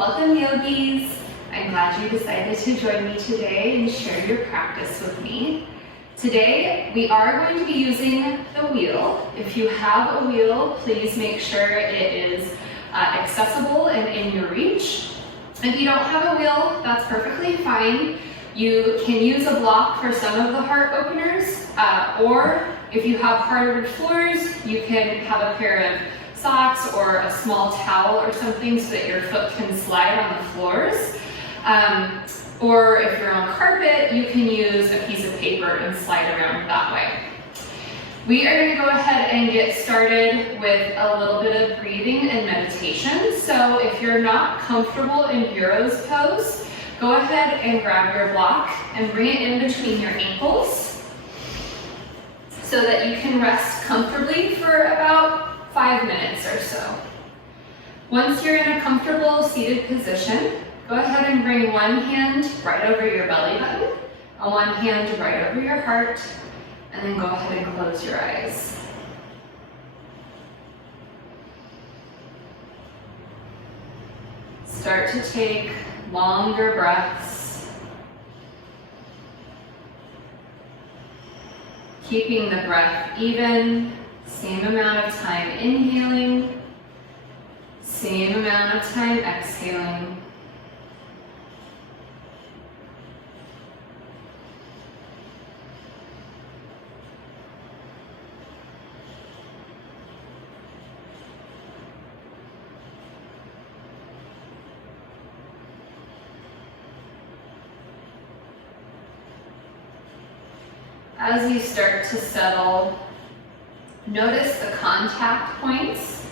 Welcome, yogis. I'm glad you decided to join me today and share your practice with me. Today, we are going to be using the wheel. If you have a wheel, please make sure it is accessible and in your reach. If you don't have a wheel, that's perfectly fine. You can use a block for some of the heart openers, or if you have hardwood floors, you can have a pair of socks or a small towel or something so that your foot can slide on the floors. Or if you're on carpet, you can use a piece of paper and slide around that way. We are going to go ahead and get started with a little bit of breathing and meditation. So if you're not comfortable in Bureau's pose, go ahead and grab your block and bring it in between your ankles so that you can rest comfortably for about 5 minutes or so. Once you're in a comfortable seated position, go ahead and bring one hand right over your belly button and one hand right over your heart, and then go ahead and close your eyes. Start to take longer breaths, keeping the breath even, same amount of time inhaling, same amount of time exhaling. As you start to settle, notice the contact points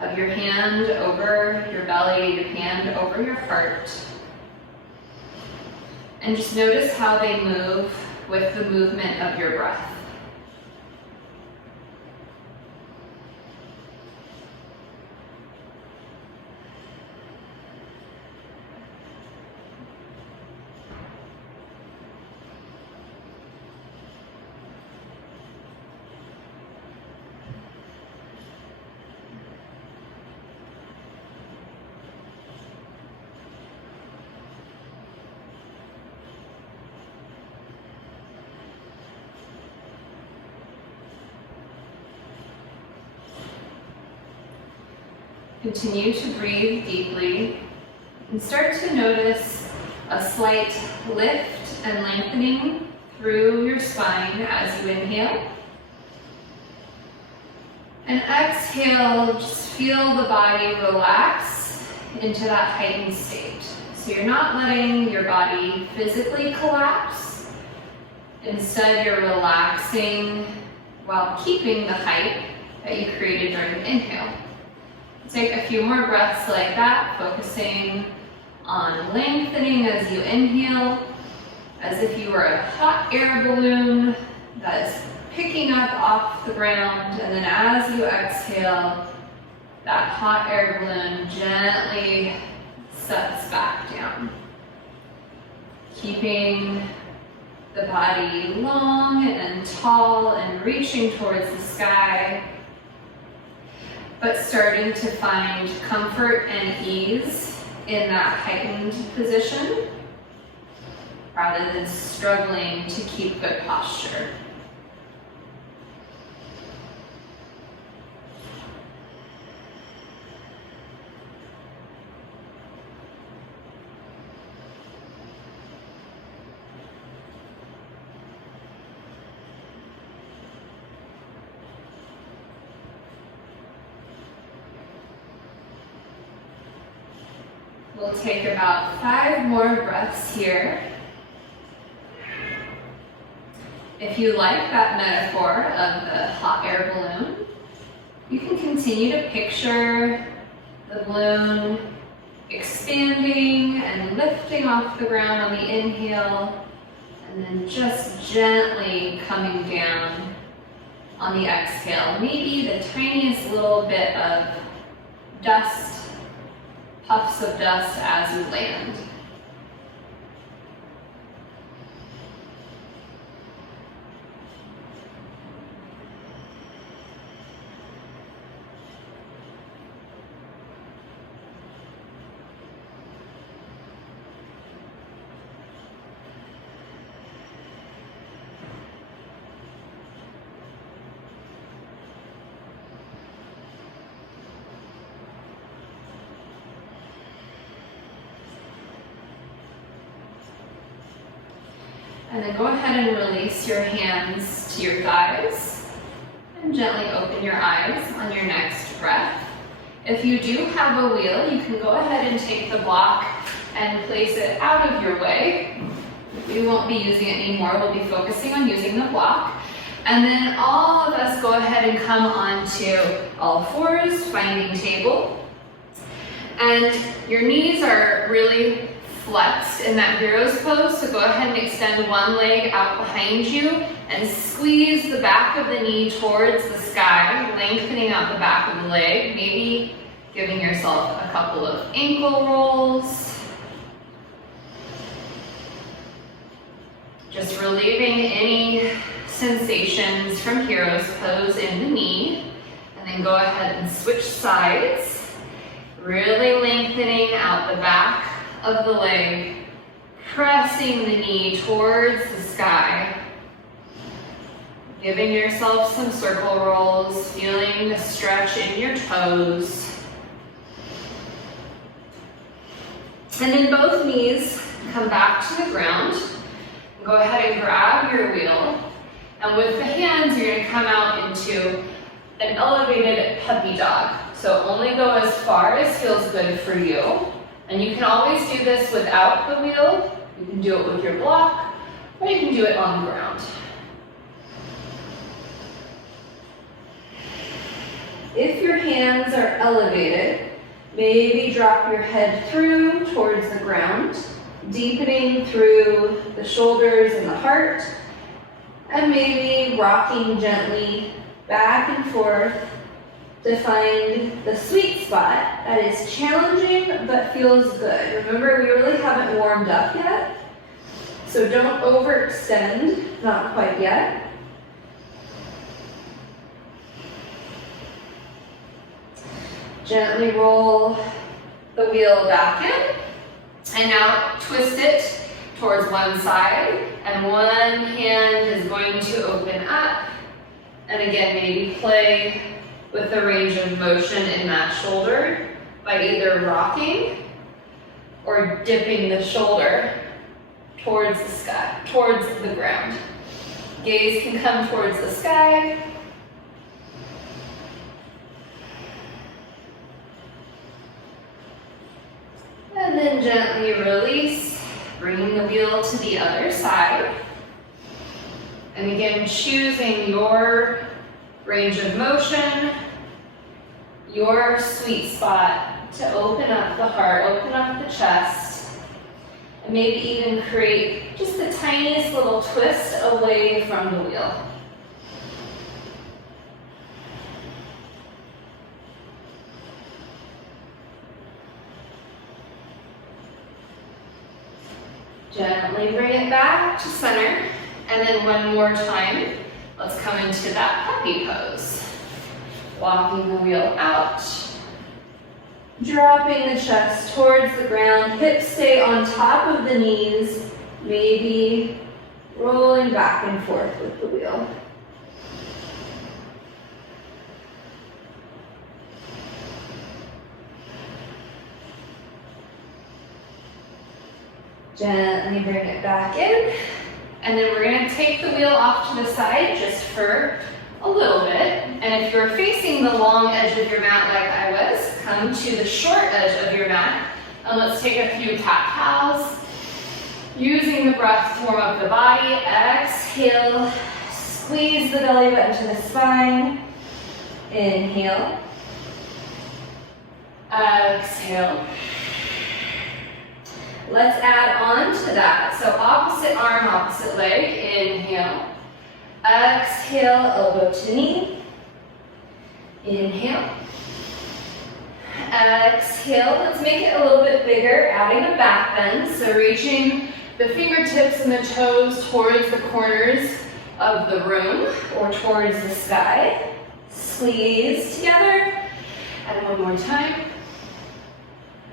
of your hand over your belly, your hand over your heart. And just notice how they move with the movement of your breath. Continue to breathe deeply and start to notice a slight lift and lengthening through your spine as you inhale. And exhale, just feel the body relax into that heightened state. So you're not letting your body physically collapse. Instead, you're relaxing while keeping the height that you created during the inhale. Take a few more breaths like that, focusing on lengthening as you inhale, as if you were a hot air balloon that is picking up off the ground, and then as you exhale, that hot air balloon gently sets back down. Keeping the body long and tall and reaching towards the sky, but starting to find comfort and ease in that heightened position rather than struggling to keep good posture. We'll take about 5 more breaths here. If you like that metaphor of the hot air balloon, you can continue to picture the balloon expanding and lifting off the ground on the inhale, and then just gently coming down on the exhale. Maybe the tiniest little bit of dust, puffs of dust as you land. And then go ahead and release your hands to your thighs and gently open your eyes on your next breath. If you do have a wheel, you can go ahead and take the block and place it out of your way. We won't be using it anymore. We'll be focusing on using the block. And then all of us go ahead and come onto all fours, finding table. And your knees are really flexed in that hero's pose, so go ahead and extend one leg out behind you and squeeze the back of the knee towards the sky, lengthening out the back of the leg, maybe giving yourself a couple of ankle rolls. Just relieving any sensations from hero's pose in the knee, and then go ahead and switch sides, really lengthening out the back of the leg, pressing the knee towards the sky, giving yourself some circle rolls, feeling the stretch in your toes. And then both knees come back to the ground. Go ahead and grab your wheel, and with the hands you're going to come out into an elevated puppy dog. So only go as far as feels good for you. And you can always do this without the wheel. You can do it with your block, or you can do it on the ground. If your hands are elevated, maybe drop your head through towards the ground, deepening through the shoulders and the heart, and maybe rocking gently back and forth to find the sweet spot that is challenging but feels good. Remember, we really haven't warmed up yet, so don't overextend, not quite yet. Gently roll the wheel back in, and now twist it towards one side, and one hand is going to open up, and again, maybe play with the range of motion in that shoulder by either rocking or dipping the shoulder towards the sky, towards the ground. Gaze can come towards the sky. And then gently release, bringing the wheel to the other side. And again, choosing your range of motion, your sweet spot to open up the heart, open up the chest, and maybe even create just the tiniest little twist away from the wheel. Gently bring it back to center, and then one more time, let's come into that puppy pose. Walking the wheel out, dropping the chest towards the ground, hips stay on top of the knees, maybe rolling back and forth with the wheel. Gently bring it back in, and then we're going to take the wheel off to the side just for a little bit. And if you're facing the long edge of your mat like I was, come to the short edge of your mat, and let's take a few cat-cows. Using the breath to warm up the body, exhale, squeeze the belly button to the spine, inhale, exhale. Let's add on to that. So opposite arm, opposite leg, inhale. Exhale, elbow to knee. Inhale. Exhale, let's make it a little bit bigger, adding a back bend. So reaching the fingertips and the toes towards the corners of the room or towards the sky. Squeeze together. And one more time.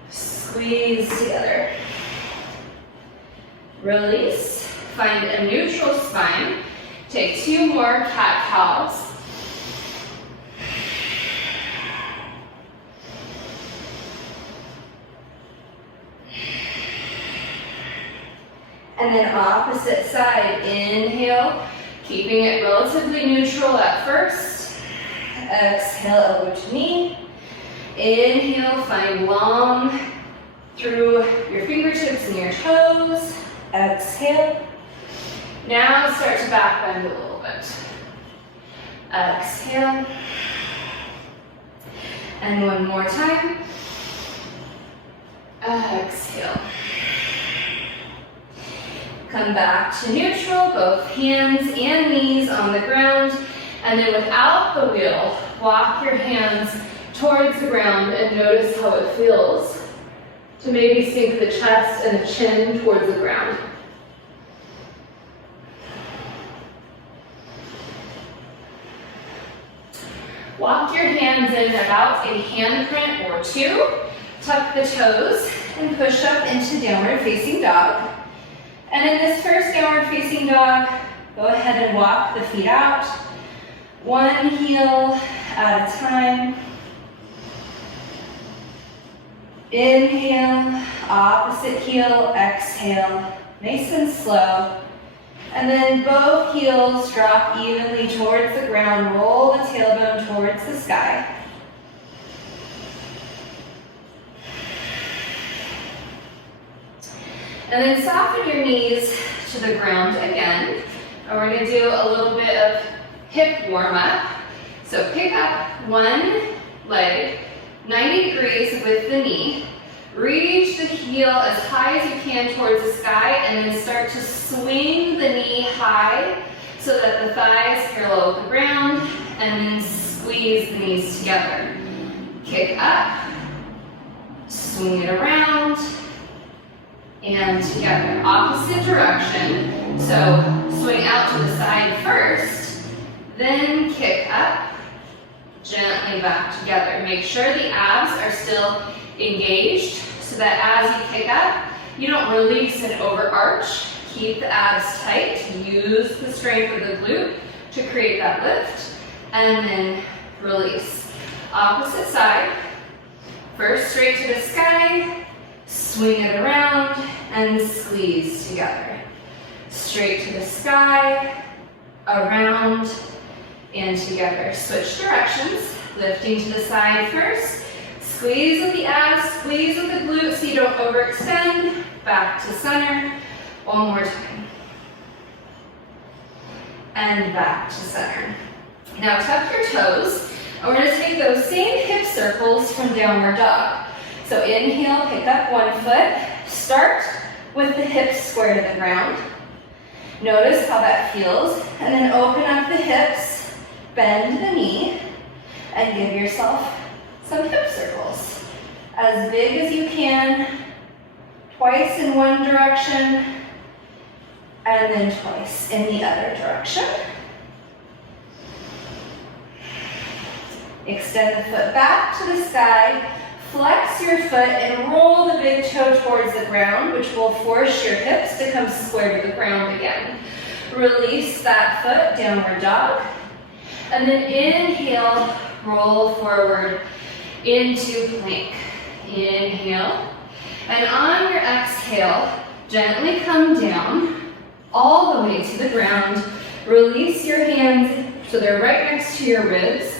Squeeze together. Release, find a neutral spine. Take 2 more cat-cows. And then opposite side, inhale, keeping it relatively neutral at first. Exhale, elbow to knee. Inhale, find long through your fingertips and your toes. Exhale. Now start to back bend a little bit. Exhale. And one more time. Exhale. Come back to neutral, both hands and knees on the ground. And then without the wheel, walk your hands towards the ground and notice how it feels to maybe sink the chest and the chin towards the ground. Walk your hands in about a handprint or two. Tuck the toes and push up into downward facing dog. And in this first downward facing dog, go ahead and walk the feet out. One heel at a time. Inhale, opposite heel, exhale, nice and slow. And then both heels drop evenly towards the ground, roll the tailbone towards the sky. And then soften your knees to the ground again. And we're going to do a little bit of hip warm up. So pick up one leg, 90 degrees with the knee. Reach the heel as high as you can towards the sky and then start to swing the knee high so that the thighs parallel with the ground and then squeeze the knees together. Kick up, swing it around, and together. Opposite direction. So swing out to the side first, then kick up, gently back together. Make sure the abs are still engaged so that as you kick up, you don't release and overarch. Keep the abs tight. Use the strength of the glute to create that lift, and then release. Opposite side. First straight to the sky, swing it around, and squeeze together. Straight to the sky, around, and together. Switch directions, lifting to the side first. Squeeze with the abs, squeeze with the glutes so you don't overextend. Back to center. One more time. And back to center. Now tuck your toes. And we're going to take those same hip circles from downward dog. So inhale, pick up one foot. Start with the hips square to the ground. Notice how that feels. And then open up the hips, bend the knee, and give yourself some hip circles. As big as you can, twice in one direction, and then twice in the other direction. Extend the foot back to the sky, flex your foot and roll the big toe towards the ground, which will force your hips to come square to the ground again. Release that foot, downward dog, and then inhale, roll forward into plank. Inhale, and on your exhale, gently come down all the way to the ground. Release your hands so they're right next to your ribs,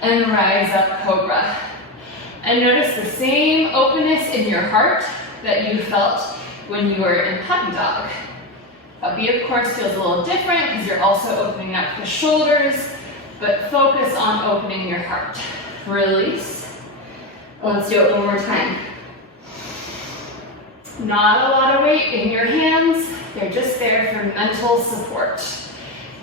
and rise up cobra. And notice the same openness in your heart that you felt when you were in puppy dog. Puppy, of course, feels a little different because you're also opening up the shoulders, but focus on opening your heart. Release. Let's do it one more time. Not a lot of weight in your hands. They're just there for mental support.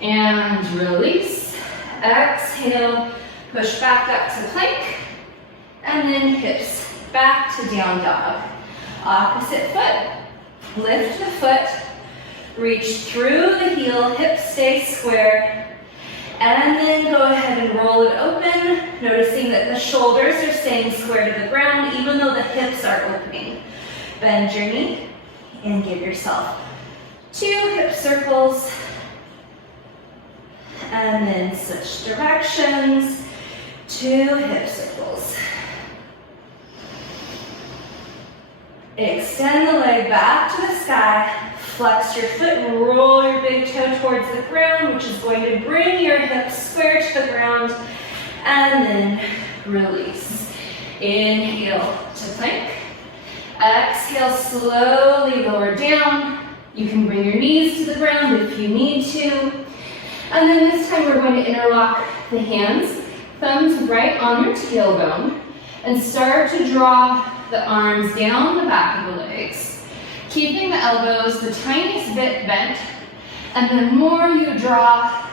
And release. Exhale. Push back up to plank. And then hips back to down dog. Opposite foot. Lift the foot. Reach through the heel. Hips stay square. And then go ahead and roll it open, noticing that the shoulders are staying square to the ground, even though the hips are opening. Bend your knee and give yourself 2 hip circles. And then switch directions, 2 hip circles. Extend the leg back to the sky, flex your foot and roll your big toe towards the ground, which is going to bring your hips square to the ground, and then release. Inhale to plank. Exhale, slowly lower down. You can bring your knees to the ground if you need to. And then this time we're going to interlock the hands, thumbs right on your tailbone, and start to draw the arms down the back of the legs, keeping the elbows the tiniest bit bent, and the more you draw,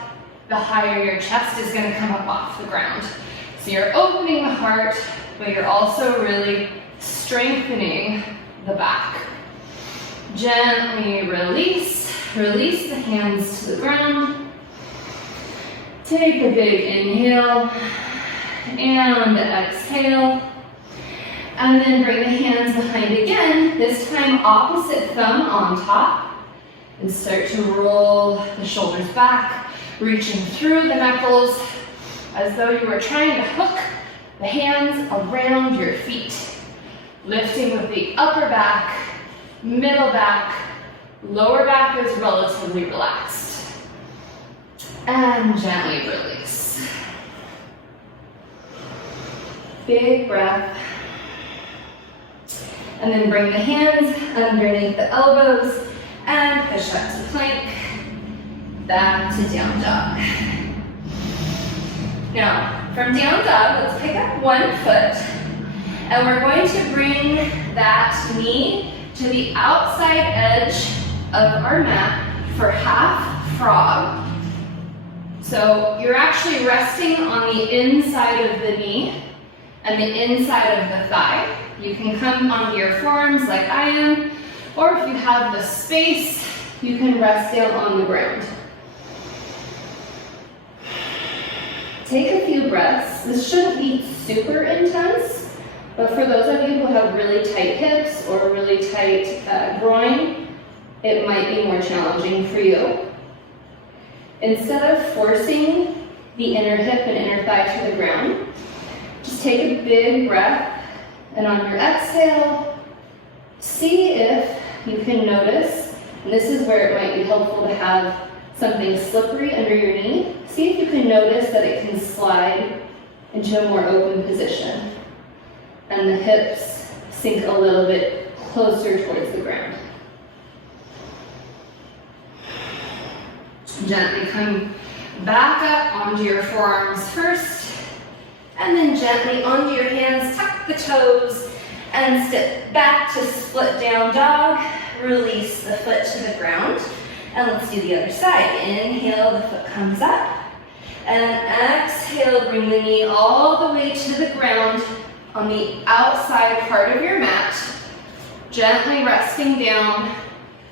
the higher your chest is going to come up off the ground. So you're opening the heart, but you're also really strengthening the back. Gently release the hands to the ground. Take a big inhale and exhale. And then bring the hands behind again, this time opposite thumb on top. And start to roll the shoulders back, reaching through the knuckles as though you were trying to hook the hands around your feet. Lifting with the upper back, middle back, lower back is relatively relaxed. And gently release. Big breath. And then bring the hands underneath the elbows and push up to plank, back to down dog. Now, from down dog, let's pick up one foot, and we're going to bring that knee to the outside edge of our mat for half frog. So you're actually resting on the inside of the knee and the inside of the thigh. You can come onto your forearms like I am, or if you have the space, you can rest down on the ground. Take a few breaths. This shouldn't be super intense, but for those of you who have really tight hips or really tight groin, it might be more challenging for you. Instead of forcing the inner hip and inner thigh to the ground, just take a big breath. And on your exhale, see if you can notice, and this is where it might be helpful to have something slippery under your knee. See if you can notice that it can slide into a more open position. And the hips sink a little bit closer towards the ground. Gently come back up onto your forearms first. And then gently onto your hands, tuck the toes, and step back to split down dog. Release the foot to the ground. And let's do the other side. Inhale, the foot comes up. And exhale, bring the knee all the way to the ground on the outside part of your mat. Gently resting down.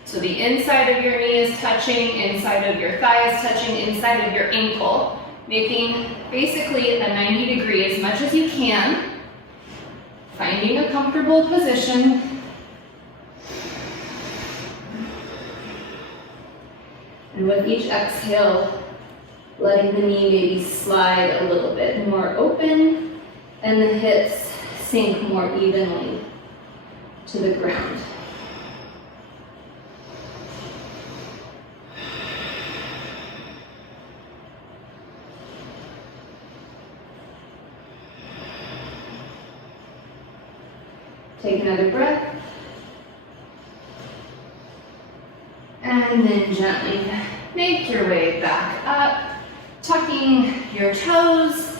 So the inside of your knee is touching, inside of your thigh is touching, inside of your ankle. Making basically a 90 degree as much as you can. Finding a comfortable position. And with each exhale, letting the knee maybe slide a little bit more open and the hips sink more evenly to the ground. Take another breath. And then gently make your way back up, tucking your toes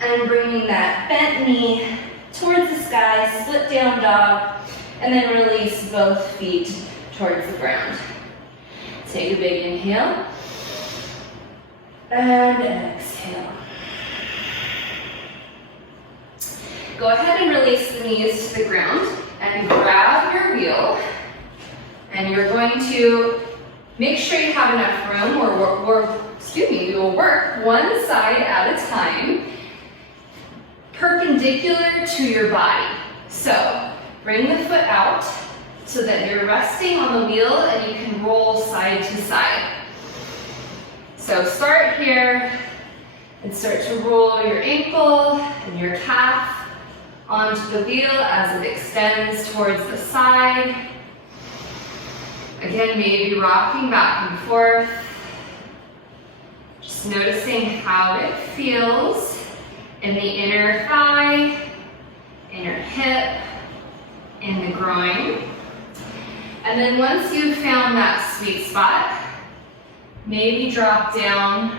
and bringing that bent knee towards the sky, split down dog, and then release both feet towards the ground. Take a big inhale and exhale. Go ahead and release the knees to the ground and grab your wheel. And you're going to make sure you have enough room, we will work one side at a time, perpendicular to your body. So bring the foot out so that you're resting on the wheel and you can roll side to side. So start here and start to roll your ankle and your calf onto the wheel as it extends towards the side. Again, maybe rocking back and forth. Just noticing how it feels in the inner thigh, inner hip, in the groin. And then once you've found that sweet spot, maybe drop down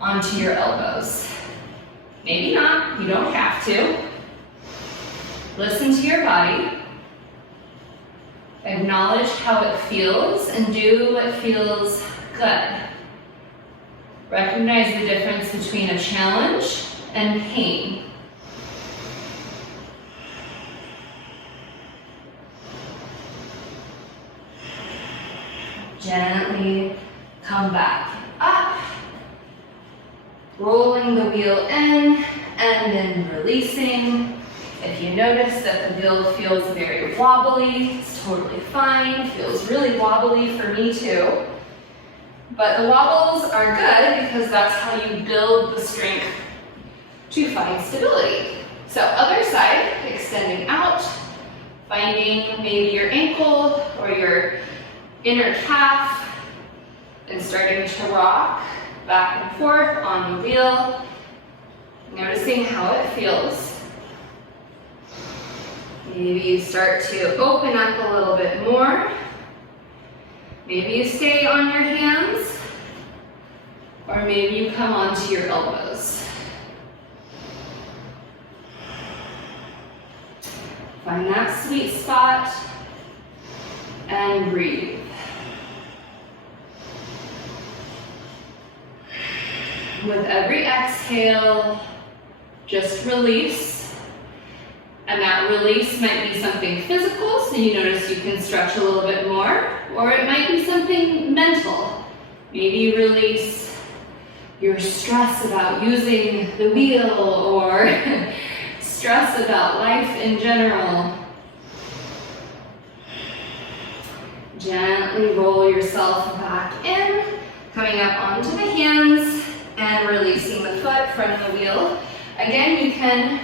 onto your elbows. Maybe not, you don't have to. Listen to your body. Acknowledge how it feels and do what feels good. Recognize the difference between a challenge and pain. Gently come back up, rolling the wheel in and then releasing. If you notice that the wheel feels very wobbly, it's totally fine. Feels really wobbly for me too. But the wobbles are good because that's how you build the strength to find stability. So other side, extending out, finding maybe your ankle or your inner calf and starting to rock back and forth on the wheel, noticing how it feels. Maybe you start to open up a little bit more. Maybe you stay on your hands, or maybe you come onto your elbows. Find that sweet spot and breathe. With every exhale, just release. And that release might be something physical, so you notice you can stretch a little bit more, or it might be something mental. Maybe you release your stress about using the wheel, or stress about life in general. Gently roll yourself back in, coming up onto the hands and releasing the foot from the wheel. Again, you can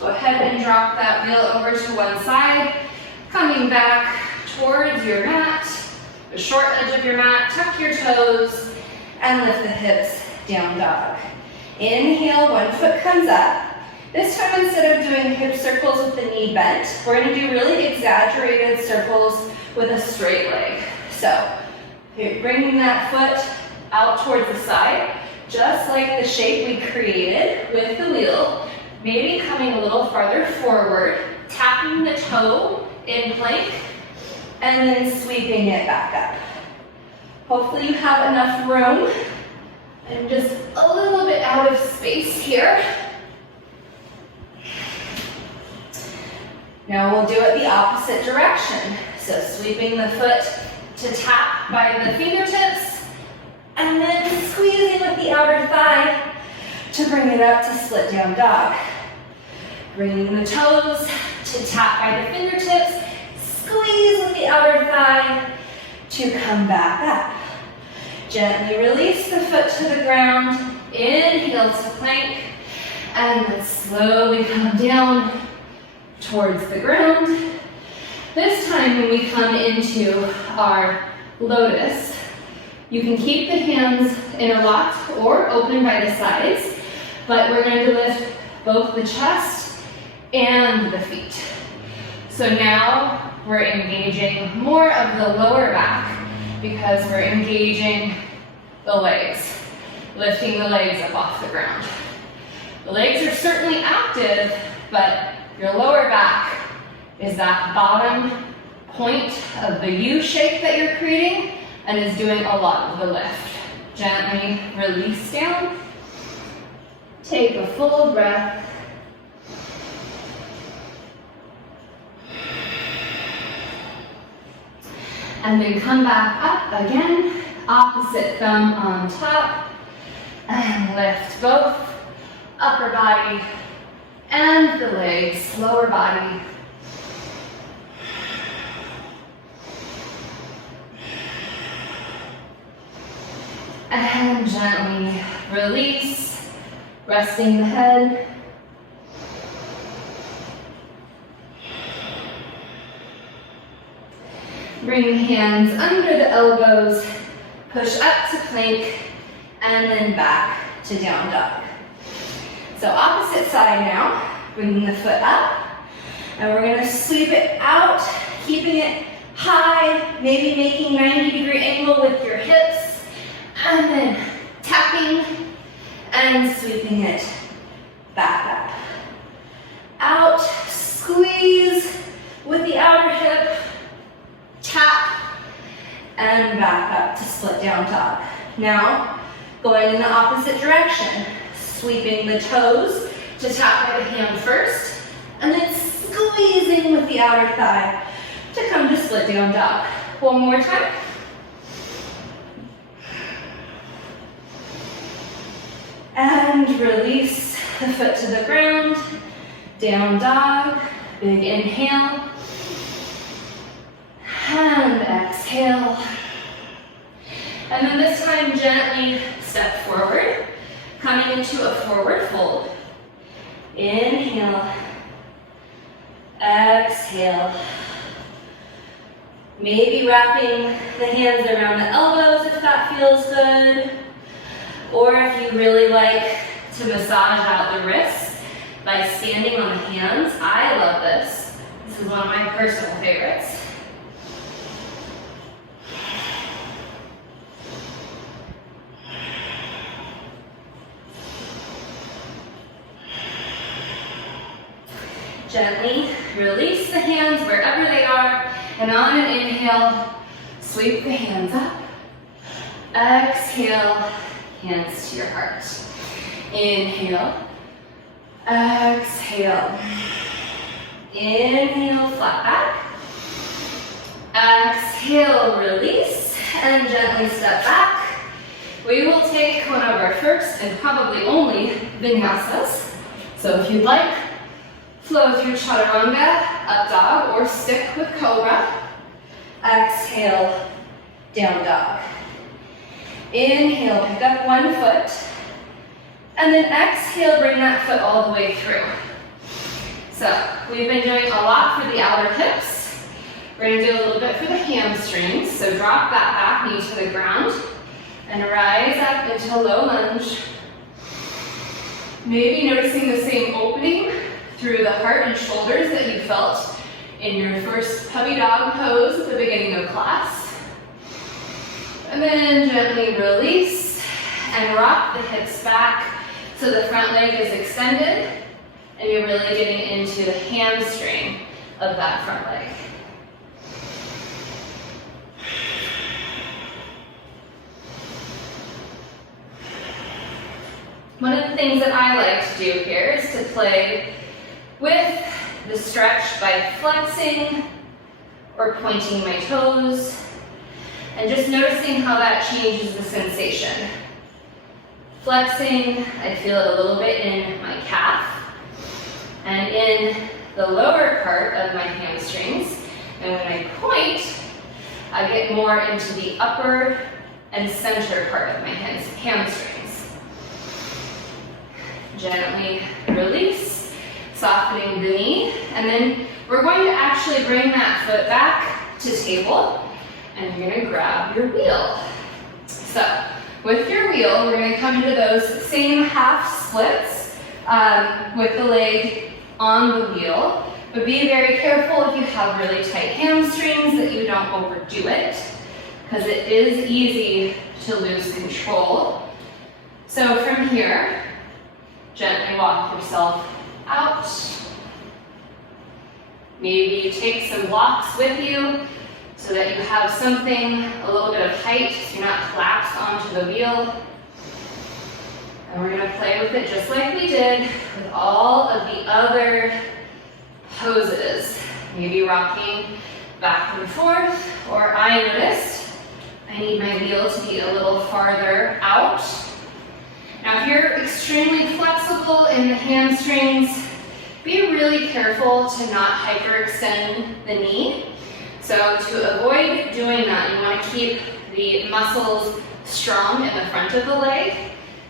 go ahead and drop that wheel over to one side, coming back towards your mat, the short edge of your mat, tuck your toes, and lift the hips, down dog. Inhale, one foot comes up. This time, instead of doing hip circles with the knee bent, we're gonna do really exaggerated circles with a straight leg. So, you're bringing that foot out towards the side, just like the shape we created with the wheel. Maybe coming a little farther forward, tapping the toe in plank, and then sweeping it back up. Hopefully you have enough room. I'm just a little bit out of space here. Now we'll do it the opposite direction. So sweeping the foot to tap by the fingertips, and then squeezing with the outer thigh to bring it up to split down dog. Bringing the toes to tap by the fingertips, squeeze with the outer thigh to come back up. Gently release the foot to the ground, inhale to plank, and then slowly come down towards the ground. This time when we come into our lotus, you can keep the hands interlocked or open by the sides, but we're going to lift both the chest and the feet. So now we're engaging more of the lower back because we're engaging the legs, lifting the legs up off the ground. The legs are certainly active, but your lower back is that bottom point of the U shape that you're creating and is doing a lot of the lift. Gently release down. Take a full breath. And then come back up again, opposite thumb on top, and lift both upper body and the legs, lower body. And gently release, resting the head. Bring the hands under the elbows, push up to plank, and then back to down dog. So opposite side now, bringing the foot up, and we're gonna sweep it out, keeping it high, maybe making 90-degree angle with your hips, and then tapping and sweeping it back up. Out, squeeze with the outer hip, tap, and back up to split down dog. Now, going in the opposite direction, sweeping the toes to tap by the hand first, and then squeezing with the outer thigh to come to split down dog. One more time. And release the foot to the ground, down dog, big inhale, and exhale. And then this time gently step forward, coming into a forward fold. Inhale, exhale. Maybe wrapping the hands around the elbows if that feels good. Or if you really like to massage out the wrists by standing on the hands. I love this. This is one of my personal favorites. Gently release the hands wherever they are, and on an inhale, sweep the hands up. Exhale, hands to your heart. Inhale, exhale. Inhale, flat back. Exhale, release, and gently step back. We will take one of our first and probably only vinyasas. So if you'd like, flow through chaturanga, up dog, or stick with cobra. Exhale, down dog. Inhale, pick up one foot. And then exhale, bring that foot all the way through. So we've been doing a lot for the outer hips. We're gonna do a little bit for the hamstrings. So drop that back knee to the ground and rise up into a low lunge. Maybe noticing the same opening through the heart and shoulders that you felt in your first puppy dog pose at the beginning of class. And then gently release and rock the hips back so the front leg is extended and you're really getting into the hamstring of that front leg. One of the things that I like to do here is to play with the stretch by flexing or pointing my toes and just noticing how that changes the sensation. Flexing, I feel it a little bit in my calf and in the lower part of my hamstrings. And when I point, I get more into the upper and center part of my hamstrings. Gently release, softening the knee, and then we're going to actually bring that foot back to table, and you're gonna grab your wheel. So, with your wheel, we're gonna come into those same half splits with the leg on the wheel, but be very careful if you have really tight hamstrings that you don't overdo it, because it is easy to lose control. So from here, gently walk yourself out. Maybe you take some blocks with you so that you have something, a little bit of height, so you're not collapsed onto the wheel. And we're gonna play with it just like we did with all of the other poses. Maybe rocking back and forth, or I noticed I need my wheel to be a little farther out. Now, if you're extremely flexible in the hamstrings, be really careful to not hyperextend the knee. So to avoid doing that, you want to keep the muscles strong in the front of the leg.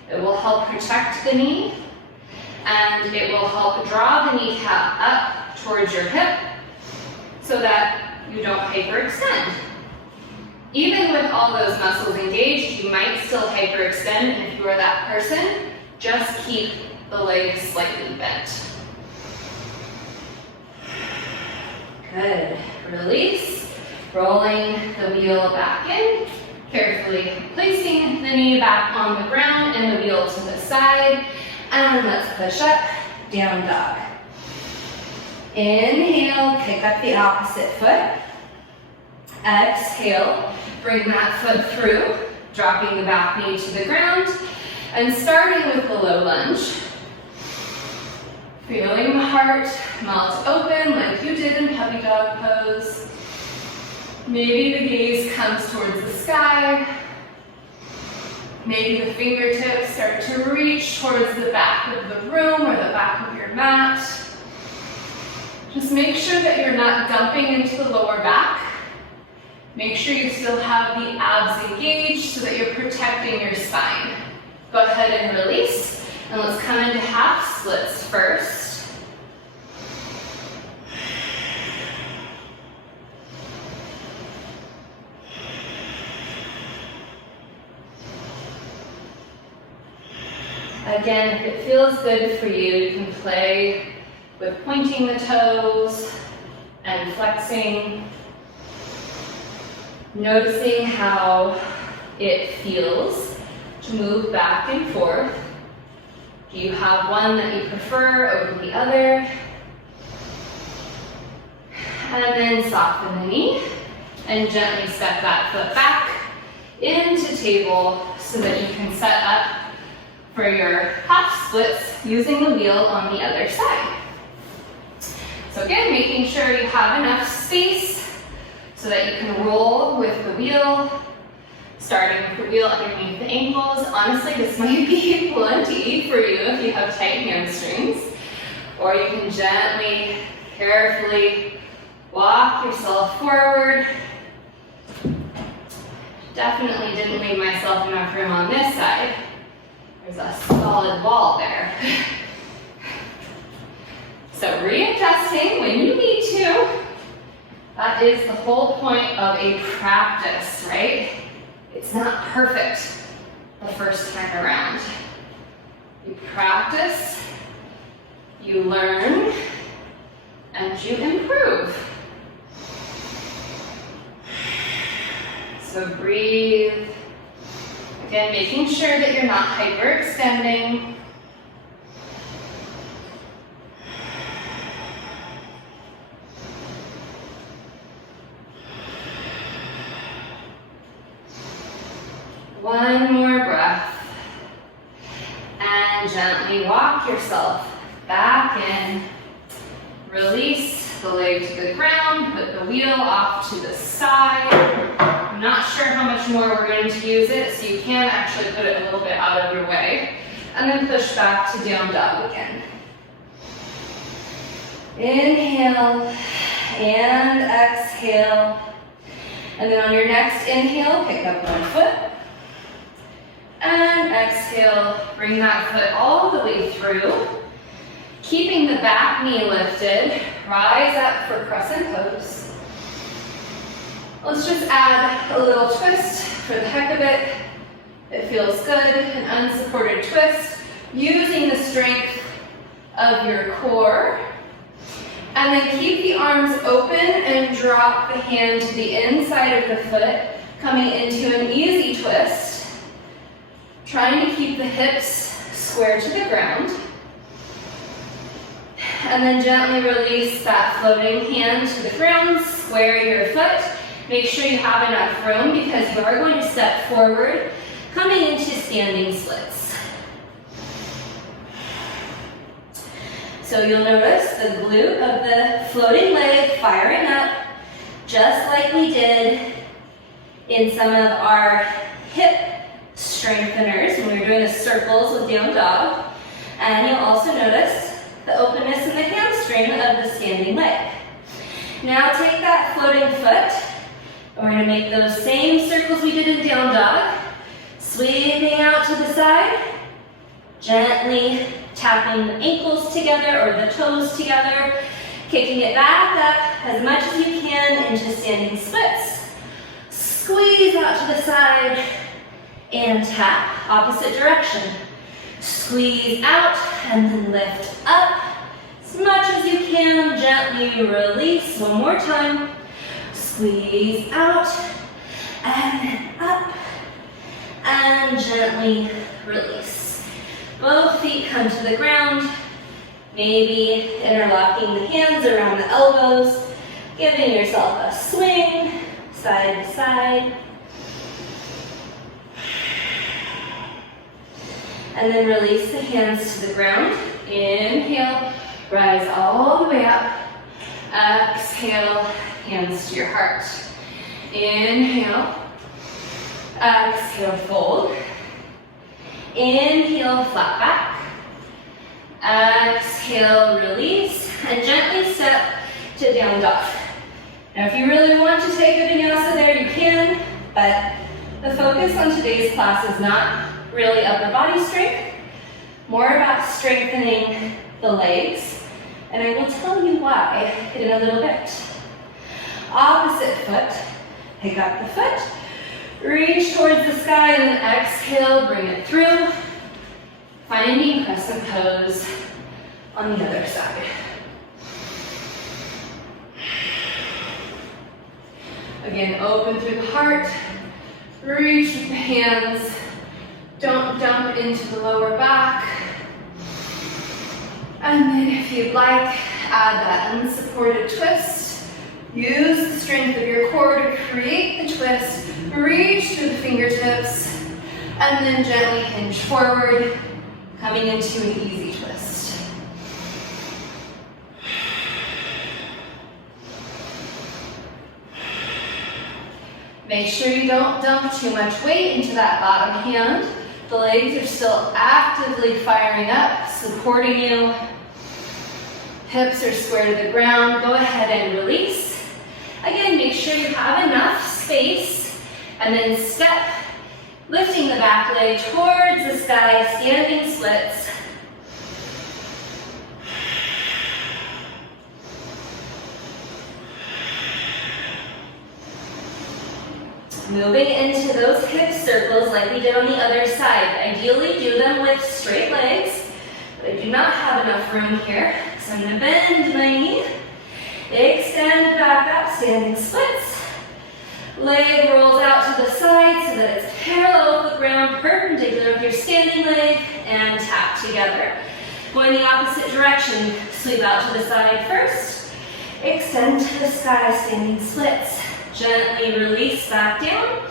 It will help protect the knee, and it will help draw the kneecap up towards your hip so that you don't hyperextend. Even with all those muscles engaged, you might still hyperextend, and if you are that person, just keep the legs slightly bent. Good. Release. Rolling the wheel back in. Carefully placing the knee back on the ground and the wheel to the side. And let's push up, down dog. Inhale, pick up the opposite foot. Exhale, bring that foot through, dropping the back knee to the ground, and starting with the low lunge. Feeling the heart melt open like you did in puppy dog pose. Maybe the gaze comes towards the sky. Maybe the fingertips start to reach towards the back of the room or the back of your mat. Just make sure that you're not dumping into the lower back. Make sure you still have the abs engaged so that you're protecting your spine. Go ahead and release, and let's come into half splits first. Again, if it feels good for you, you can play with pointing the toes and flexing. Noticing how it feels to move back and forth. Do you have one that you prefer over the other? And then soften the knee and gently step that foot back into table so that you can set up for your half splits using the wheel on the other side. So again, making sure you have enough space so that you can roll with the wheel, starting with the wheel underneath the ankles. Honestly, this might be plenty for you if you have tight hamstrings. Or you can gently, carefully walk yourself forward. Definitely didn't leave myself enough room on this side. There's a solid wall there. So readjusting when you need to. That is the whole point of a practice, right? It's not perfect the first time around. You practice, you learn, and you improve. So breathe. Again, making sure that you're not hyperextending. One more breath. And gently walk yourself back in. Release the leg to the ground, put the wheel off to the side. I'm not sure how much more we're going to use it, so you can actually put it a little bit out of your way. And then push back to down dog again. Inhale and exhale. And then on your next inhale, pick up one foot. And exhale, bring that foot all the way through. Keeping the back knee lifted, rise up for crescent pose. Let's just add a little twist for the heck of it. It feels good, an unsupported twist, using the strength of your core. And then keep the arms open and drop the hand to the inside of the foot, coming into an easy twist. Trying to keep the hips square to the ground. And then gently release that floating hand to the ground, square your foot. Make sure you have enough room because you are going to step forward, coming into standing splits. So you'll notice the glute of the floating leg firing up, just like we did in some of our hip strengtheners when we were doing the circles with down dog. And you'll also notice the openness in the hamstring of the standing leg. Now take that floating foot, and we're going to make those same circles we did in down dog, sweeping out to the side, gently tapping the ankles together or the toes together, kicking it back up as much as you can into standing splits. Squeeze out to the side and tap, opposite direction. Squeeze out and then lift up. As much as you can, gently release. One more time. Squeeze out and then up and gently release. Both feet come to the ground, maybe interlocking the hands around the elbows, giving yourself a swing, side to side. And then release the hands to the ground. Inhale, rise all the way up. Exhale, hands to your heart. Inhale, exhale, fold. Inhale, flat back. Exhale, release, and gently step to down dog. Now if you really want to take a vinyasa there, you can, but the focus on today's class is not really upper body strength, more about strengthening the legs, and I will tell you why in a little bit. Opposite foot, pick up the foot, reach towards the sky, and then exhale, bring it through, finding crescent pose on the other side. Again, open through the heart, reach with the hands, don't dump into the lower back. And then if you'd like, add that unsupported twist. Use the strength of your core to create the twist. Reach through the fingertips, and then gently hinge forward, coming into an easy twist. Make sure you don't dump too much weight into that bottom hand. The legs are still actively firing up, supporting you. Hips are square to the ground. Go ahead and release. Again, make sure you have enough space, and then step, lifting the back leg towards the sky, standing splits. Moving into those hip circles like we did on the other side. Ideally do them with straight legs, but I do not have enough room here, so I'm going to bend my knee. Extend back up, standing splits. Leg rolls out to the side so that it's parallel with the ground, perpendicular with your standing leg, and tap together. Going the opposite direction, sweep out to the side first. Extend to the sky, standing splits. Gently release back down.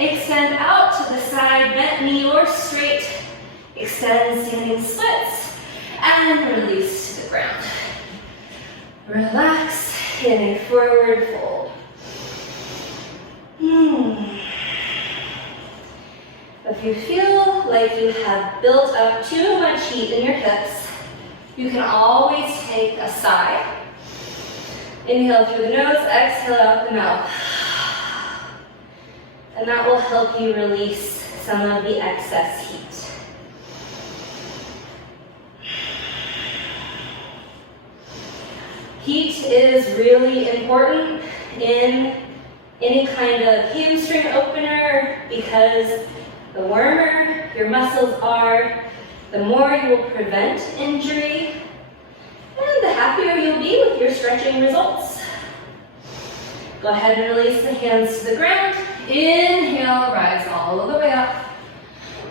Extend out to the side, bent knee or straight. Extend, standing splits. And release to the ground. Relax in a forward fold. If you feel like you have built up too much heat in your hips, you can always take a sigh. Inhale through the nose, exhale out the mouth. And that will help you release some of the excess heat. Heat is really important in any kind of hamstring opener because the warmer your muscles are, the more you will prevent injury, and the happier you'll be with your stretching results. Go ahead and release the hands to the ground. Inhale, rise all the way up.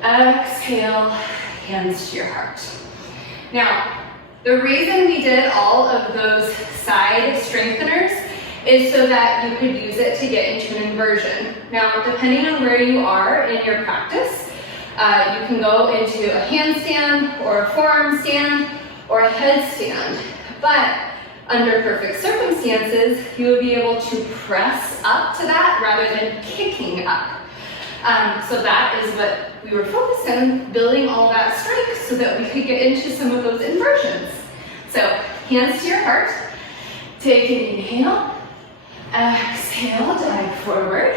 Exhale, hands to your heart. Now, the reason we did all of those side strengtheners is so that you could use it to get into an inversion. Now, depending on where you are in your practice, you can go into a handstand or a forearm stand or a headstand. But under perfect circumstances, you would be able to press up to that rather than kicking up. So that is what we were focused on, building all that strength so that we could get into some of those inversions. So hands to your heart, take an inhale, exhale, dive forward.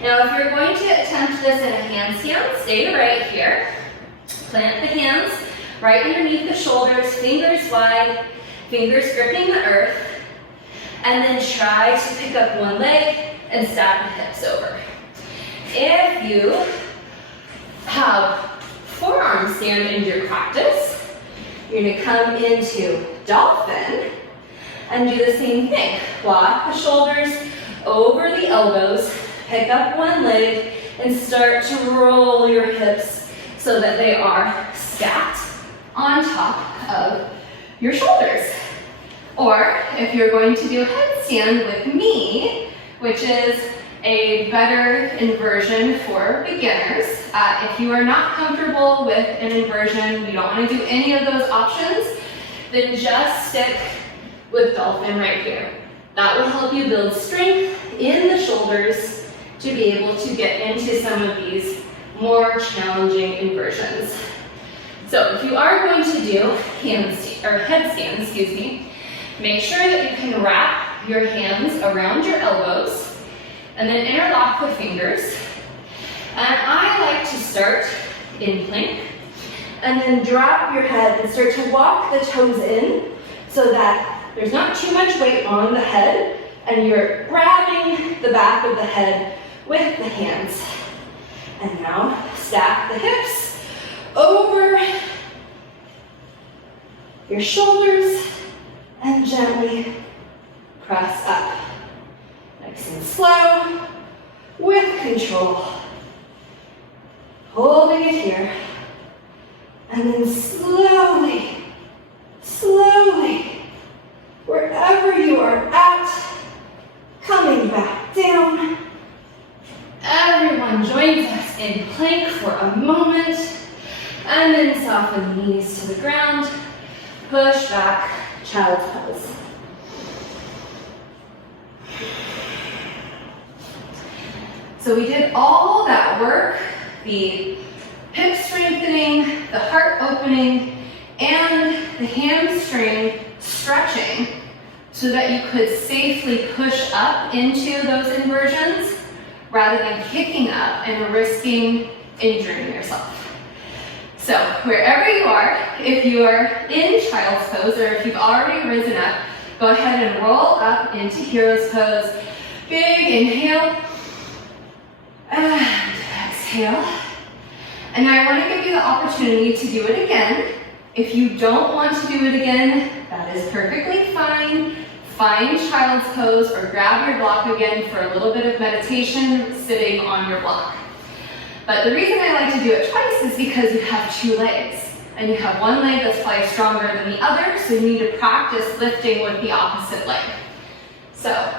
Now if you're going to attempt this in a handstand, stay right here. Plant the hands right underneath the shoulders, fingers wide, fingers gripping the earth. And then try to pick up one leg and stack the hips over. If you have forearm stand in your practice, you're going to come into dolphin and do the same thing. Walk the shoulders over the elbows, pick up one leg, and start to roll your hips so that they are stacked on top of your shoulders. Or if you're going to do a headstand with me, which is a better inversion for beginners. If you are not comfortable with an inversion, you don't want to do any of those options, then just stick with dolphin right here. That will help you build strength in the shoulders to be able to get into some of these more challenging inversions. So if you are going to do headstand, make sure that you can wrap your hands around your elbows and then interlock the fingers. And I like to start in plank and then drop your head and start to walk the toes in so that there's not too much weight on the head and you're grabbing the back of the head with the hands. And now stack the hips over your shoulders and gently press up. Nice and slow, with control. Holding it here. And then slowly, slowly, wherever you are at, coming back down. Everyone joins us in plank for a moment. And then soften the knees to the ground. Push back, child's pose. So we did all that work, the hip strengthening, the heart opening, and the hamstring stretching so that you could safely push up into those inversions rather than kicking up and risking injuring yourself. So wherever you are, if you are in child's pose or if you've already risen up, go ahead and roll up into hero's pose. Big inhale and exhale. And I want to give you the opportunity to do it again. If you don't want to do it again, that is perfectly fine. Find child's pose or grab your block again for a little bit of meditation sitting on your block. But the reason I like to do it twice is because you have two legs. And you have one leg that's probably stronger than the other, so you need to practice lifting with the opposite leg. So,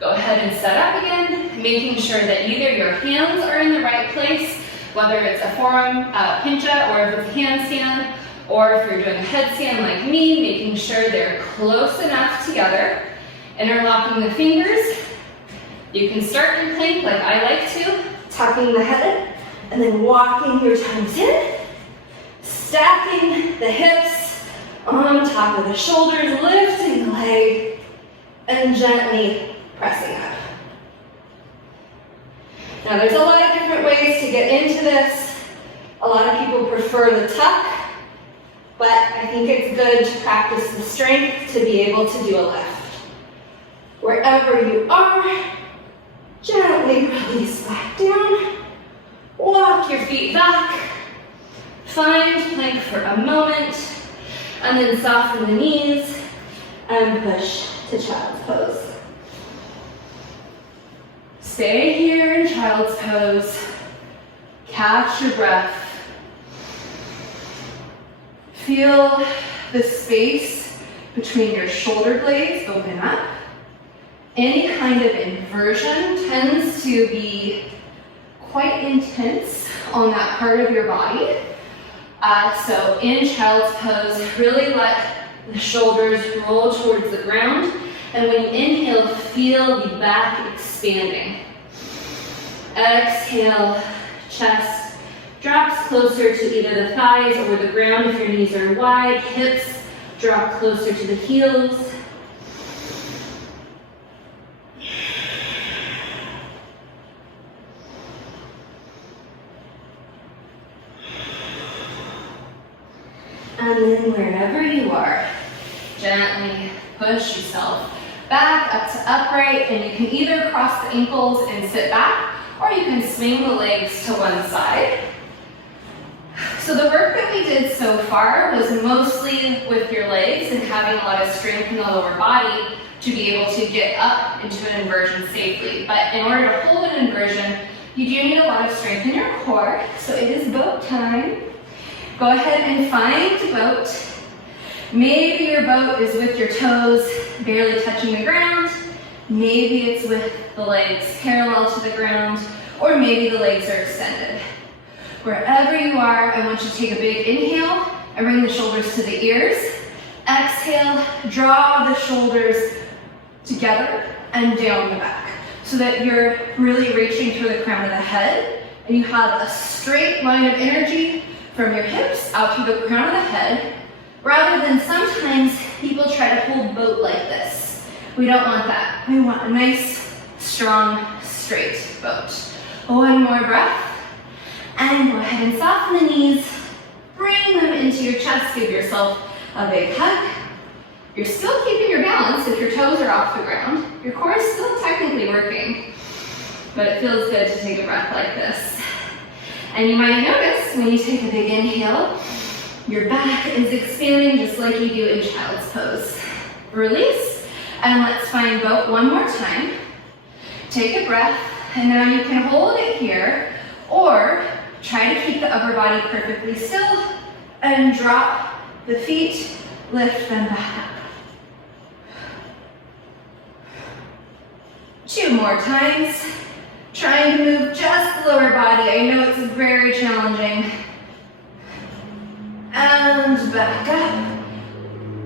go ahead and set up again, making sure that either your hands are in the right place, whether it's a forearm pincha or if it's a handstand, or if you're doing a headstand like me, making sure they're close enough together, interlocking the fingers. You can start in plank like I like to, tucking the head, and then walking your toes in, stacking the hips on top of the shoulders, lifting the leg, and gently pressing up. Now there's a lot of different ways to get into this. A lot of people prefer the tuck, but I think it's good to practice the strength to be able to do a lift. Wherever you are, gently release back down. Walk your feet back. Find plank for a moment, and then soften the knees and push to child's pose. Stay here in child's pose. Catch your breath. Feel the space between your shoulder blades open up. Any kind of inversion tends to be quite intense on that part of your body. So in child's pose, really let the shoulders roll towards the ground. And when you inhale, feel the back expanding. Exhale, chest drops closer to either the thighs or the ground if your knees are wide. Hips drop closer to the heels. And then wherever you are, gently push yourself back up to upright, and you can either cross the ankles and sit back, or you can swing the legs to one side. So the work that we did so far was mostly with your legs and having a lot of strength in the lower body to be able to get up into an inversion safely. But in order to hold an inversion, you do need a lot of strength in your core. So it is boat time. Go ahead and find a boat. Maybe your boat is with your toes barely touching the ground. Maybe it's with the legs parallel to the ground, or maybe the legs are extended. Wherever you are, I want you to take a big inhale and bring the shoulders to the ears. Exhale, draw the shoulders together and down the back so that you're really reaching through the crown of the head, and you have a straight line of energy from your hips out to the crown of the head, rather than sometimes people try to hold boat like this. We don't want that. We want a nice, strong, straight boat. One more breath. And go ahead and soften the knees. Bring them into your chest. Give yourself a big hug. You're still keeping your balance if your toes are off the ground. Your core is still technically working, but it feels good to take a breath like this. And you might notice when you take a big inhale, your back is expanding just like you do in child's pose. Release, and let's find boat one more time. Take a breath, and now you can hold it here, or try to keep the upper body perfectly still and drop the feet, lift them back up. 2 more times. Trying to move just the lower body. I know it's very challenging. And back up.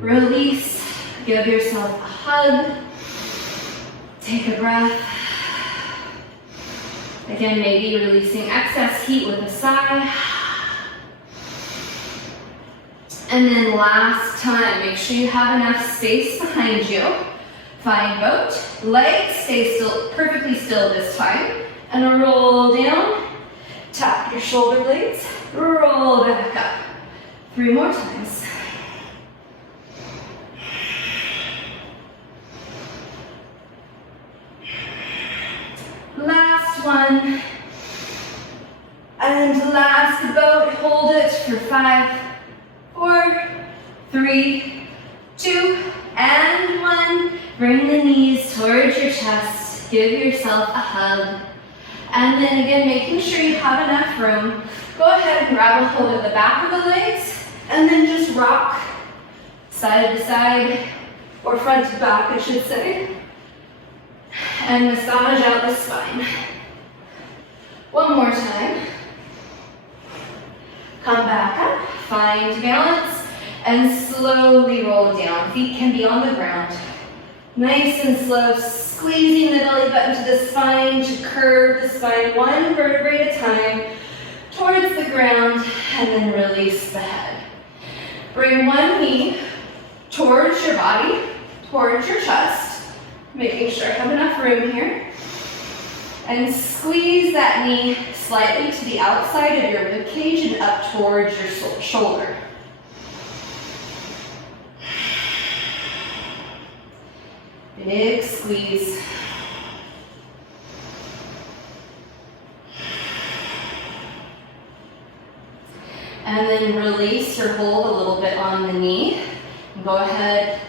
Release. Give yourself a hug. Take a breath. Again, maybe releasing excess heat with a sigh. And then last time, make sure you have enough space behind you. Find boat, legs stay still, perfectly still this time, and roll down. Tap your shoulder blades, roll back up. 3 more times. Last one. And last boat, hold it for 5, 4, 3, 2, and 1. Bring the knees towards your chest. Give yourself a hug. And then again, making sure you have enough room. Go ahead and grab a hold of the back of the legs, and then just rock side to side, or front to back, I should say. And massage out the spine. One more time. Come back up, find balance, and slowly roll down. Feet can be on the ground. Nice and slow, squeezing the belly button to the spine to curve the spine 1 vertebrae at a time towards the ground, and then release the head. Bring one knee towards your body, towards your chest, making sure I have enough room here. And squeeze that knee slightly to the outside of your rib cage and up towards your shoulder. Big squeeze. And then release or hold a little bit on the knee. And go ahead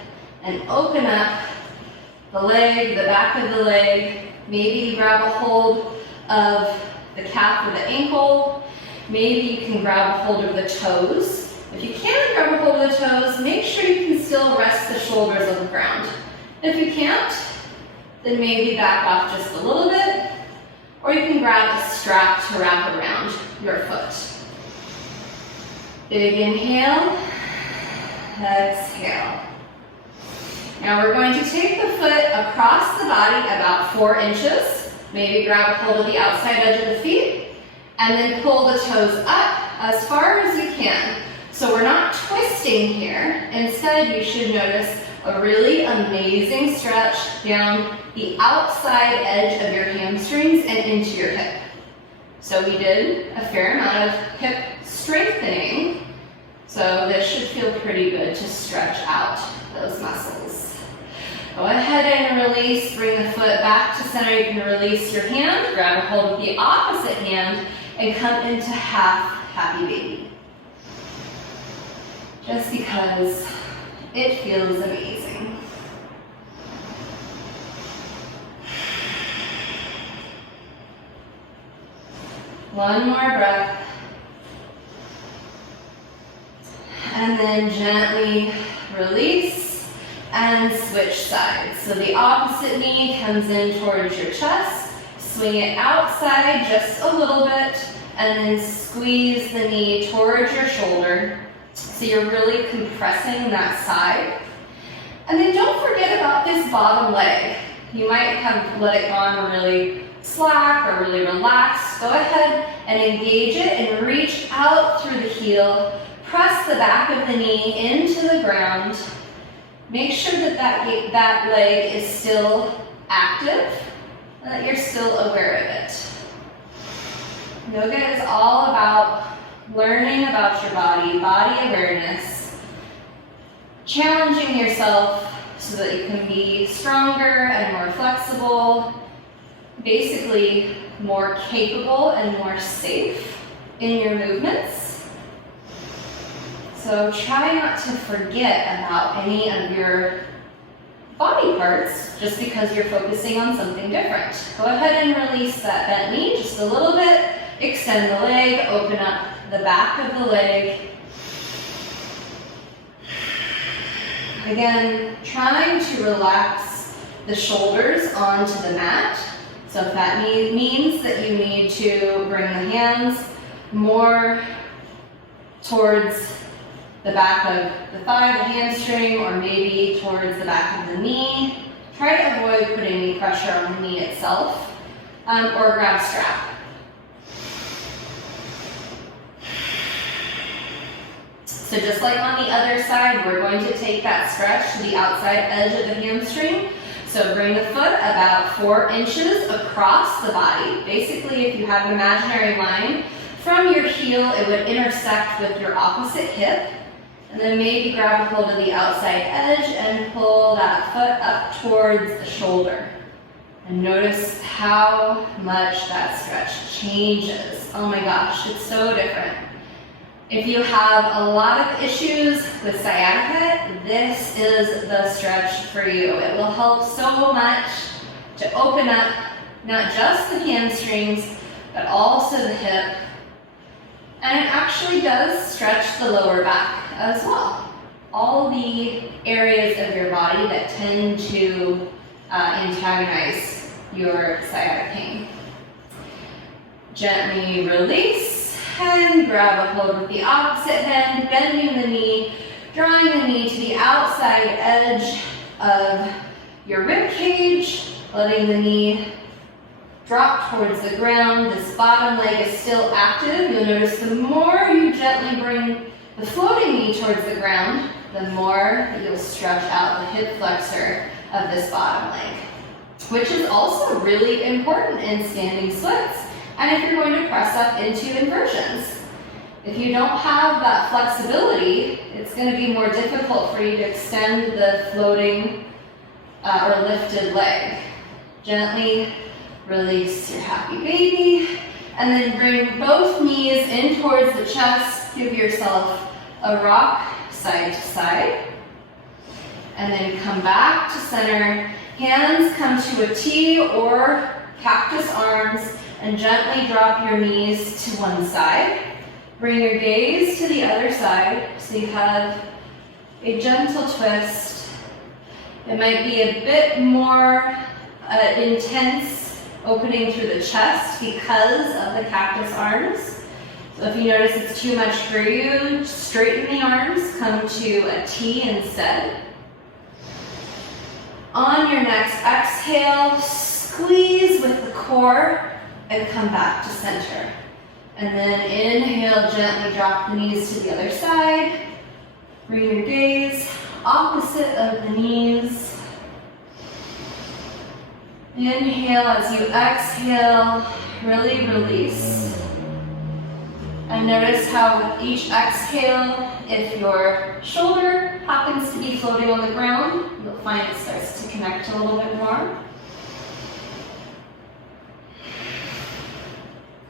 and open up the leg, the back of the leg. Maybe grab a hold of the calf or the ankle. Maybe you can grab a hold of the toes. If you can't grab a hold of the toes, make sure you can still rest the shoulders on the ground. If you can't, then maybe back off just a little bit, or you can grab a strap to wrap around your foot. Big inhale, exhale. Now we're going to take the foot across the body about 4 inches. Maybe grab a hold of the outside edge of the feet, and then pull the toes up as far as you can. So we're not twisting here. Instead, you should notice a really amazing stretch down the outside edge of your hamstrings and into your hip. So we did a fair amount of hip strengthening. So this should feel pretty good to stretch out those muscles. Go ahead and release, bring the foot back to center. You can release your hand, grab a hold of the opposite hand, and come into half happy baby. Just because it feels amazing. One more breath. And then gently release and switch sides. So the opposite knee comes in towards your chest. Swing it outside just a little bit and then squeeze the knee towards your shoulder. So you're really compressing that side. And then don't forget about this bottom leg. You might have let it go on really slack or really relaxed. Go ahead and engage it and reach out through the heel. Press the back of the knee into the ground. Make sure that that leg is still active and that you're still aware of it. Yoga is all about learning about your body, body awareness, challenging yourself so that you can be stronger and more flexible, basically more capable and more safe in your movements. So try not to forget about any of your body parts just because you're focusing on something different. Go ahead and release that bent knee just a little bit. Extend the leg, open up the back of the leg. Again, trying to relax the shoulders onto the mat. So if that means that you need to bring the hands more towards the back of the thigh, the hamstring, or maybe towards the back of the knee. Try to avoid putting any pressure on the knee itself, or grab strap. So just like on the other side, we're going to take that stretch to the outside edge of the hamstring. So bring the foot about 4 inches across the body. Basically, if you have an imaginary line, from your heel, it would intersect with your opposite hip. And then maybe grab a hold of the outside edge and pull that foot up towards the shoulder. And notice how much that stretch changes. Oh my gosh, it's so different. If you have a lot of issues with sciatica, this is the stretch for you. It will help so much to open up not just the hamstrings, but also the hip. And it actually does stretch the lower back as well. All the areas of your body that tend to antagonize your sciatic pain. Gently release and grab a hold with the opposite hand, bending the knee, drawing the knee to the outside edge of your rib cage, letting the knee drop towards the ground. This bottom leg is still active. You'll notice the more you gently bring the floating knee towards the ground, the more you'll stretch out the hip flexor of this bottom leg, which is also really important in standing splits and if you're going to press up into inversions. If you don't have that flexibility, it's going to be more difficult for you to extend the floating or lifted leg. Gently release your happy baby, and then bring both knees in towards the chest. Give yourself a rock side to side. And then come back to center. Hands come to a T or cactus arms, and gently drop your knees to one side. Bring your gaze to the other side, so you have a gentle twist. It might be a bit more intense opening through the chest because of the cactus arms. So if you notice it's too much for you, straighten the arms, come to a T instead. On your next exhale, squeeze with the core and come back to center. And then inhale, gently drop the knees to the other side. Bring your gaze opposite of the knees. Inhale as you exhale, really release. And And notice how with each exhale, if your shoulder happens to be floating on the ground, you'll find it starts to connect a little bit more.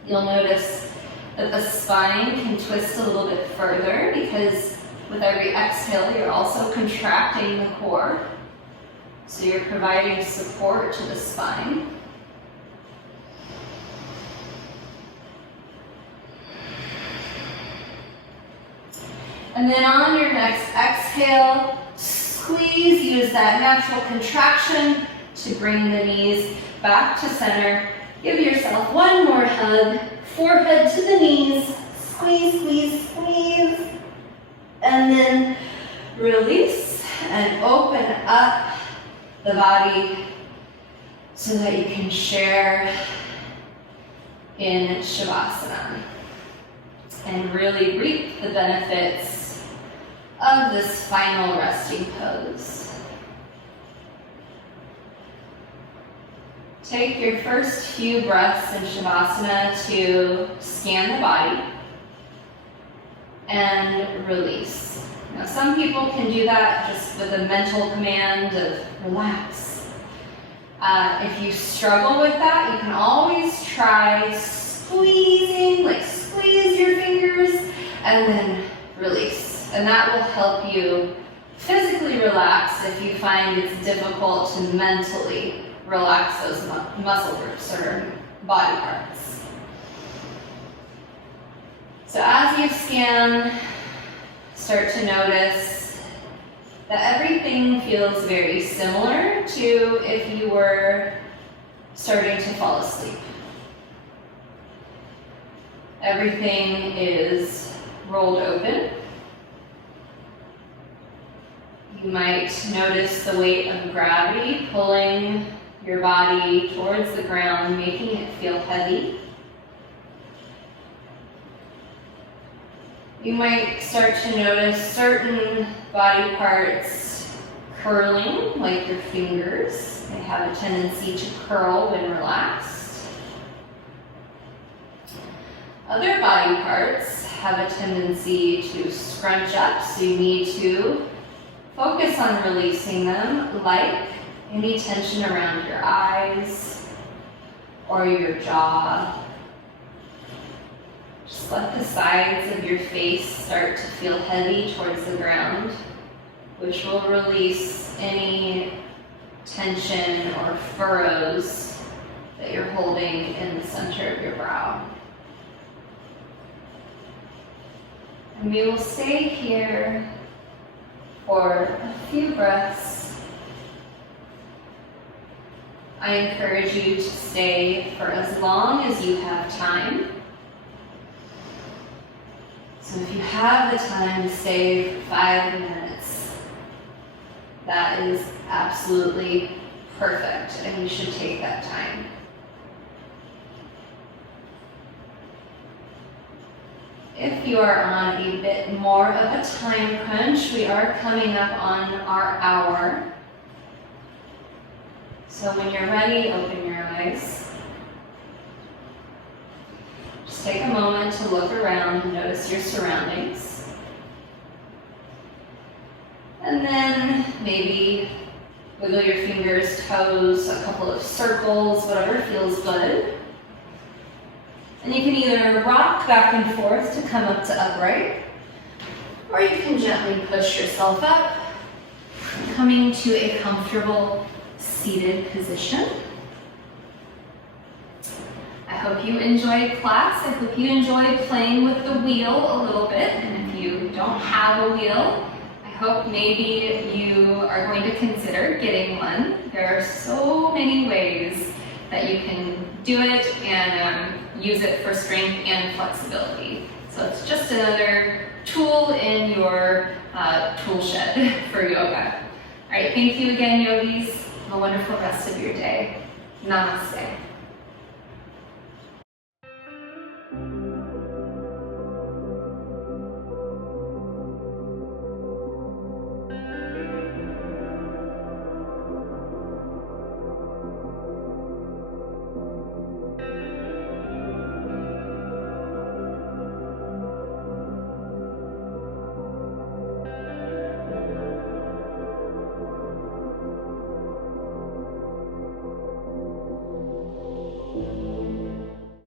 You'll notice that the spine can twist a little bit further because with every exhale, you're also contracting the core. So you're providing support to the spine. And then on your next exhale, squeeze, use that natural contraction to bring the knees back to center. Give yourself one more hug, forehead to the knees, squeeze, squeeze, squeeze. And then release and open up the body so that you can share in Shavasana and really reap the benefits of this final resting pose. Take your first few breaths in Shavasana to scan the body and release. Now, some people can do that just with a mental command of relax. If you struggle with that, you can always try squeezing, like squeeze your fingers and then release. And that will help you physically relax if you find it's difficult to mentally relax those muscle groups or body parts. So as you scan, start to notice that everything feels very similar to if you were starting to fall asleep. Everything is rolled open. You might notice the weight of gravity pulling your body towards the ground, making it feel heavy. You might start to notice certain body parts curling, like your fingers. They have a tendency to curl when relaxed. Other body parts have a tendency to scrunch up, so you need to focus on releasing them, like any tension around your eyes or your jaw. Just let the sides of your face start to feel heavy towards the ground, which will release any tension or furrows that you're holding in the center of your brow. And we will stay here for a few breaths. I encourage you to stay for as long as you have time. So if you have the time to stay for 5 minutes, that is absolutely perfect, and you should take that time. If you are on a bit more of a time crunch, we are coming up on our hour. So when you're ready, open your eyes. Just take a moment to look around and notice your surroundings. And then maybe wiggle your fingers, toes, a couple of circles, whatever feels good. And you can either rock back and forth to come up to upright, or you can gently push yourself up, coming to a comfortable seated position. I hope you enjoyed class. I hope you enjoyed playing with the wheel a little bit. And if you don't have a wheel, I hope maybe you are going to consider getting one. There are so many ways that you can do it and use it for strength and flexibility. So it's just another tool in your tool shed for yoga. All right, thank you again, yogis. Have a wonderful rest of your day. Namaste.